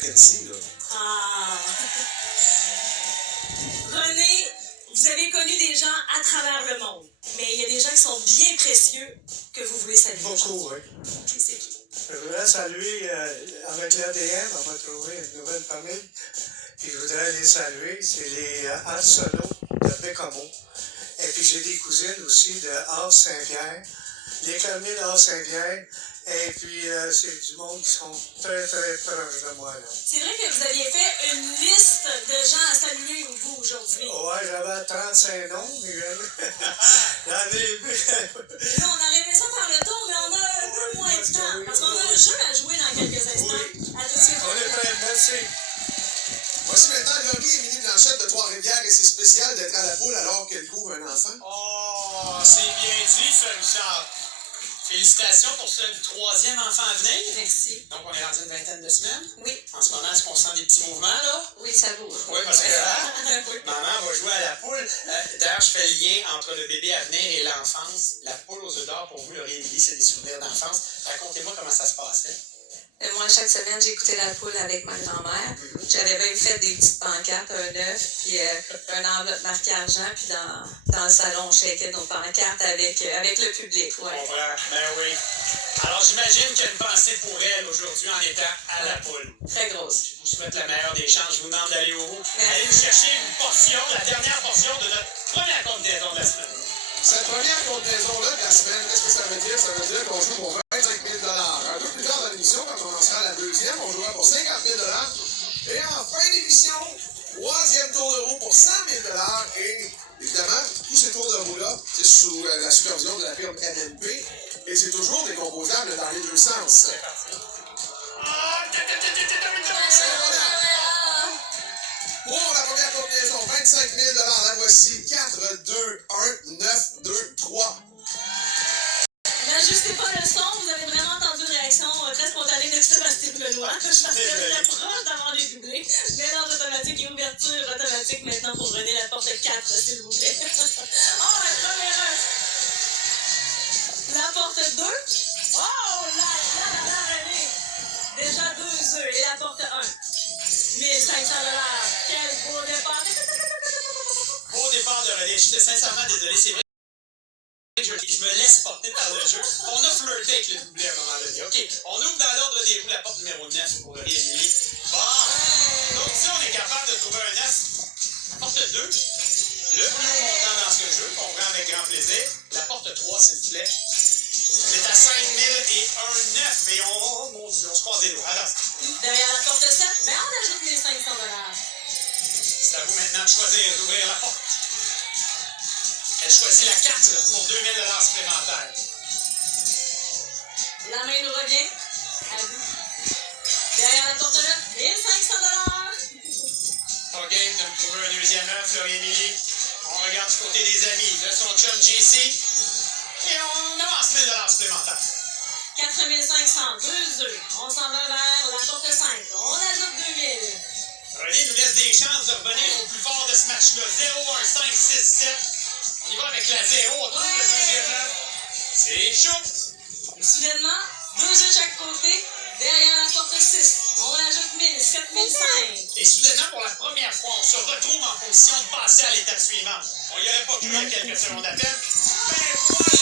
Fancy, là. Ah! René, vous avez connu des gens à travers le monde, mais il y a des gens qui sont bien précieux que vous voulez saluer. Beaucoup, oui. Qui c'est qui? Je voudrais saluer, avec l'ADN, on va trouver une nouvelle famille. Puis je voudrais les saluer, c'est les Arsenault de Bécomo. Et puis j'ai des cousines aussi de Havre-Saint-Pierre, les Camille Havre-Saint-Pierre. Et puis c'est du monde qui sont très, très proches de moi, là. C'est vrai que vous aviez fait une liste de gens à saluer, vous, aujourd'hui. Ouais, j'avais 35 noms, mais j'en ai Là, on aurait aimé ça faire le tour, mais on a un peu moins de temps. Parce qu'on a un jeu à jouer dans quelques instants. Oui. À tout de suite. On est prêts, merci. Voici maintenant Laurie Émilie Blanchette de Trois-Rivières et c'est spécial d'être à la poule alors qu'elle couvre un enfant. Oh, c'est bien dit, ça, Richard. Félicitations pour ce troisième enfant à venir. Merci. Donc, on est rendu une vingtaine de semaines. Oui. En ce moment, est-ce qu'on sent des petits mouvements, là? Oui, ça bouge. Oui, parce que maman va jouer à la poule. D'ailleurs, je fais le lien entre le bébé à venir et l'enfance. La poule aux œufs d'or, pour vous, Laurie Émilie, c'est des souvenirs d'enfance. Racontez-moi comment ça se passait. Moi, chaque semaine, j'écoutais la poule avec ma grand-mère. J'avais même fait des petites pancartes, un œuf, puis un enveloppe marqué argent, puis dans le salon, on shakeait nos pancartes avec le public. On Ouais. comprend. Ben oui. Alors, j'imagine qu'il y a une pensée pour elle aujourd'hui en étant à la poule. Très grosse. Je vous souhaite la meilleure des chances. Je vous demande d'aller au bout. Allez nous chercher une portion, la dernière portion de notre première combinaison de la semaine. Cette première combinaison-là de la semaine, qu'est-ce que ça veut dire? Ça veut dire qu'on joue pour 25 000 Un peu plus tard dans l'émission, quand on en sera à la deuxième, on jouera pour 50 000 Et en fin d'émission, troisième tour de roue pour 100 000 Et évidemment, tous ces tours de roue-là, c'est sous la supervision de la firme NMP. Et c'est toujours décomposable dans les deux sens. Pour la première combinaison, 25 000 la voici. 4, 2, 1, 9, 2, 3. N'ajustez pas le son, vous avez vraiment entendu une réaction très spontanée de Sébastien Benoît. Parce que c'est proche d'avoir les doublés. Mélange automatique et ouverture automatique maintenant pour René la porte 4, s'il vous plaît. Oh, la première œuf. La porte 2. Oh, la, René. Déjà 2 œufs et la porte 1. 1500 Quel beau départ. Beau départ de René. Je suis sincèrement désolé. C'est vrai que je me laisse porter par le jeu. On a flirté avec le doublé à un moment donné. OK. On ouvre dans l'ordre des roues la porte numéro 9 pour Laurie Émilie. Bon. Donc, si on est capable de trouver un 9, porte 2. Le plus haut montant dans ce jeu, qu'on prend avec grand plaisir. La porte 3, s'il vous plaît. On est à 5 000 et un 9. Et mon Dieu, on se croise les doigts. Alors, Derrière la porte 7, ben on ajoute 1500 c'est à vous maintenant de choisir d'ouvrir la porte. Elle choisit la 4 pour 2 000 supplémentaires. La main nous revient. À vous. Derrière la porte 9, 1500 Pas game de me trouver un deuxième œuf, Laurie Émilie. On regarde du côté des amis de son chum JC. Et on avance 1000 supplémentaires. 4500, 2 œufs. On s'en va vers la porte 5. On ajoute 2000. René nous laisse des chances de revenir au plus fort de ce match-là. 0, 1, 5, 6, 7. On y va avec la 0. On trouve le deuxième œuf. C'est chaud. Soudainement, 2 œufs de chaque côté. Derrière la porte 6. On ajoute 1000, 7005. Et soudainement, pour la première fois, on se retrouve en position de passer à l'étape suivante. On y aurait pas cru il y a quelques secondes à peine. Ben voilà!